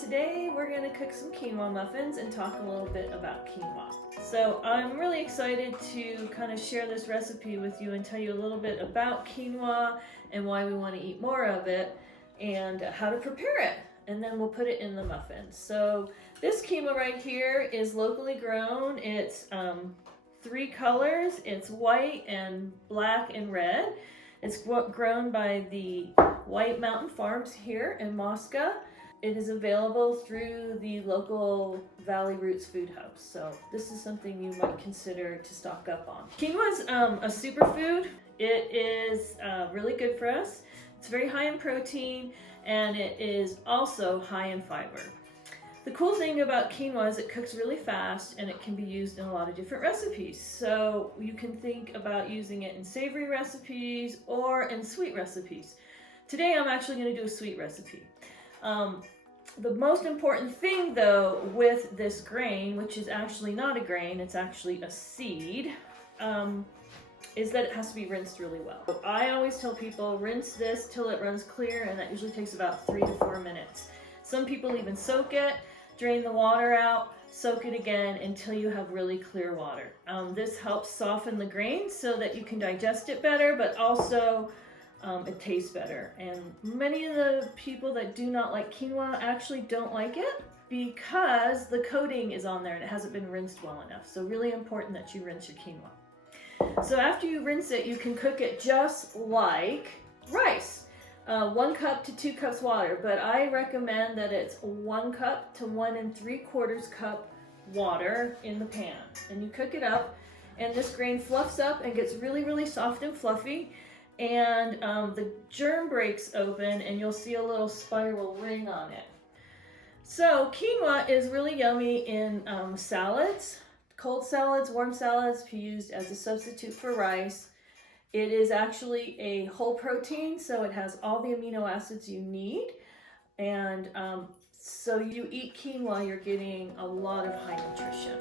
Today we're going to cook some quinoa muffins and talk a little bit about quinoa. So I'm really excited to kind of share this recipe with you and tell you a little bit about quinoa and why we want to eat more of it and how to prepare it. And then we'll put it in the muffins. So this quinoa right here is locally grown. It's 3 colors. It's white and black and red. It's grown by the White Mountain Farms here in Moscow. It is available through the local Valley Roots food hubs. So this is something you might consider to stock up on. Quinoa is a superfood. It is really good for us. It's very high in protein and it is also high in fiber. The cool thing about quinoa is it cooks really fast and it can be used in a lot of different recipes. So you can think about using it in savory recipes or in sweet recipes. Today I'm actually going to do a sweet recipe. The most important thing though with this grain, which is actually not a grain, it's actually a seed, is that it has to be rinsed really well. I always tell people rinse this till it runs clear, and that usually takes about 3 to 4 minutes. Some people even soak it, drain the water out, soak it again until you have really clear water. This helps soften the grain so that you can digest it better, but also it tastes better. And many of the people that do not like quinoa actually don't like it because the coating is on there and it hasn't been rinsed well enough. So really important that you rinse your quinoa. So after you rinse it, you can cook it just like rice. 1 cup to 2 cups water, but I recommend that it's 1 cup to 1 3/4 cup water in the pan. And you cook it up and this grain fluffs up and gets really, really soft and fluffy. And the germ breaks open and you'll see a little spiral ring on it. So quinoa is really yummy in salads, cold salads, warm salads, used as a substitute for rice. It is actually a whole protein, so it has all the amino acids you need. And so you eat quinoa, you're getting a lot of high nutrition.